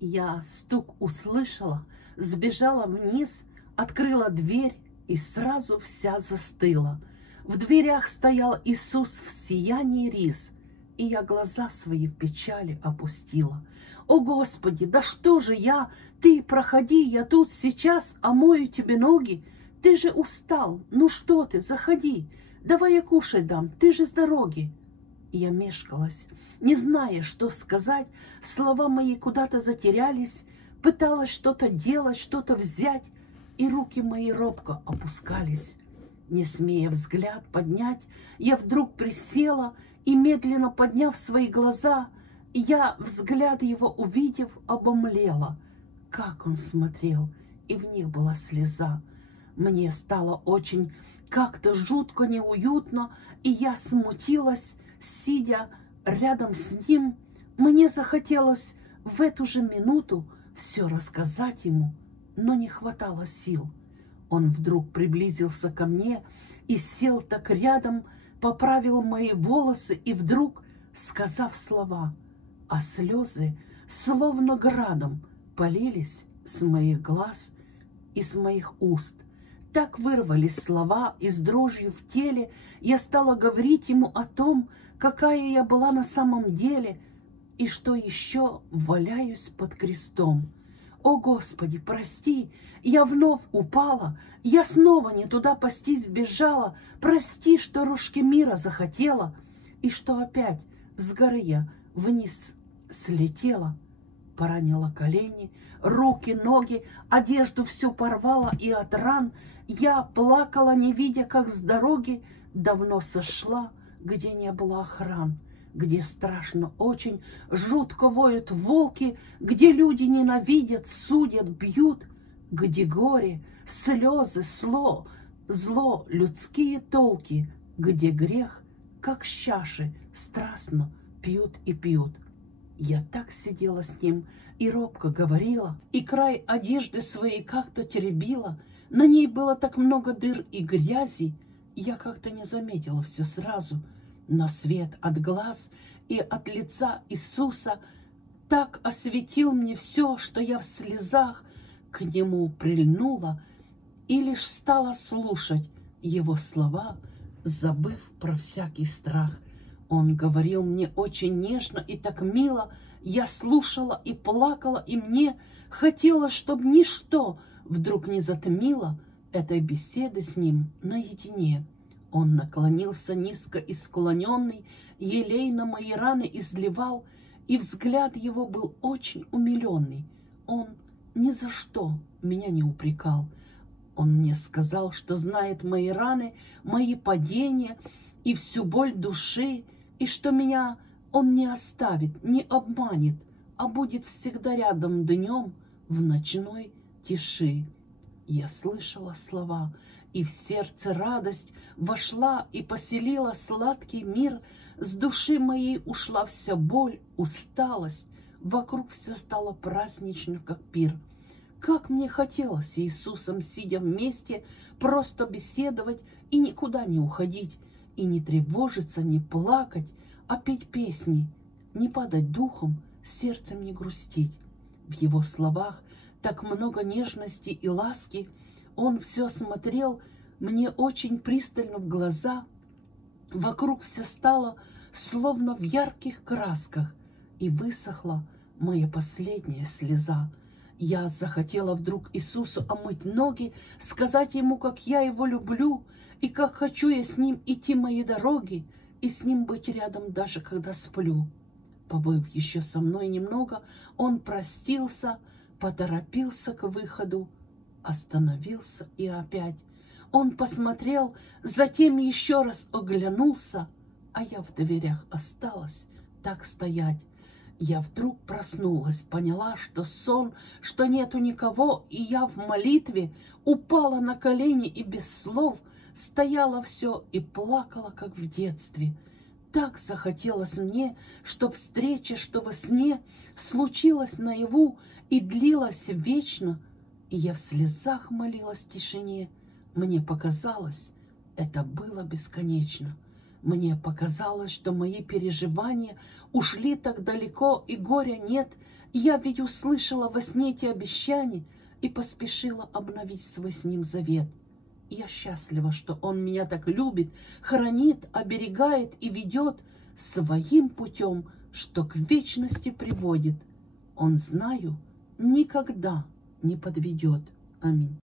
Я стук услышала, сбежала вниз, открыла дверь и сразу вся застыла. В дверях стоял Иисус в сиянии рис, и я глаза свои в печали опустила. О, Господи, да что же я? Ты проходи, я тут сейчас омою тебе ноги. Ты же устал, ну что ты, заходи, давай я кушай дам, ты же с дороги. Я мешкалась, не зная, что сказать, слова мои куда-то затерялись, пыталась что-то делать, что-то взять, и руки мои робко опускались. Не смея взгляд поднять, я вдруг присела и, медленно подняв свои глаза, я, взгляд его увидев, обомлела. Как он смотрел, и в них была слеза. Мне стало очень как-то жутко неуютно, и я смутилась, сидя рядом с ним. Мне захотелось в эту же минуту все рассказать ему, но не хватало сил. Он вдруг приблизился ко мне и сел так рядом, поправил мои волосы и вдруг, сказав слова, а слезы словно градом полились с моих глаз и с моих уст. Так вырвались слова, и с дрожью в теле я стала говорить ему о том, какая я была на самом деле, и что еще валяюсь под крестом. О, Господи, прости, я вновь упала, я снова не туда пастись бежала, прости, что рожки мира захотела, и что опять с горы я вниз слетела. Поранила колени, руки, ноги, одежду всю порвала, и от ран я плакала, не видя, как с дороги давно сошла, где не было охран, где страшно очень, жутко воют волки, где люди ненавидят, судят, бьют, где горе, слезы, зло, людские толки, где грех, как с чаши, страстно пьют и пьют. Я так сидела с ним и робко говорила, и край одежды своей как-то теребила. На ней было так много дыр и грязи, я как-то не заметила все сразу. Но свет от глаз и от лица Иисуса так осветил мне все, что я в слезах к нему прильнула и лишь стала слушать его слова, забыв про всякий страх. Он говорил мне очень нежно и так мило, я слушала и плакала, и мне хотелось, чтобы ничто вдруг не затмило этой беседы с ним наедине. Он наклонился низко и склоненный, елейно мои раны изливал, и взгляд его был очень умиленный. Он ни за что меня не упрекал. Он мне сказал, что знает мои раны, мои падения и всю боль души, и что меня он не оставит, не обманет, а будет всегда рядом днем в ночной тиши. Я слышала слова, и в сердце радость вошла и поселила сладкий мир. С души моей ушла вся боль, усталость, вокруг все стало празднично, как пир. Как мне хотелось с Иисусом, сидя вместе, просто беседовать и никуда не уходить, и не тревожиться, не плакать, а петь песни, не падать духом, сердцем не грустить. В его словах так много нежности и ласки, он все смотрел мне очень пристально в глаза, вокруг все стало словно в ярких красках, и высохла моя последняя слеза. Я захотела вдруг Иисусу омыть ноги, сказать ему, как я его люблю, и как хочу я с ним идти мои дороги, и с ним быть рядом даже когда сплю. Побыв еще со мной немного, он простился, поторопился к выходу, остановился и опять. Он посмотрел, затем еще раз оглянулся, а я в дверях осталась так стоять. Я вдруг проснулась, поняла, что сон, что нету никого, и я в молитве упала на колени и без слов стояла все и плакала, как в детстве. Так захотелось мне, чтоб встреча, что во сне случилась наяву и длилась вечно, и я в слезах молилась в тишине. Мне показалось, это было бесконечно. Мне показалось, что мои переживания ушли так далеко, и горя нет. Я ведь услышала во сне эти обещания и поспешила обновить свой с ним завет. Я счастлива, что он меня так любит, хранит, оберегает и ведет своим путем, что к вечности приводит. Он, знаю, никогда не подведет. Аминь.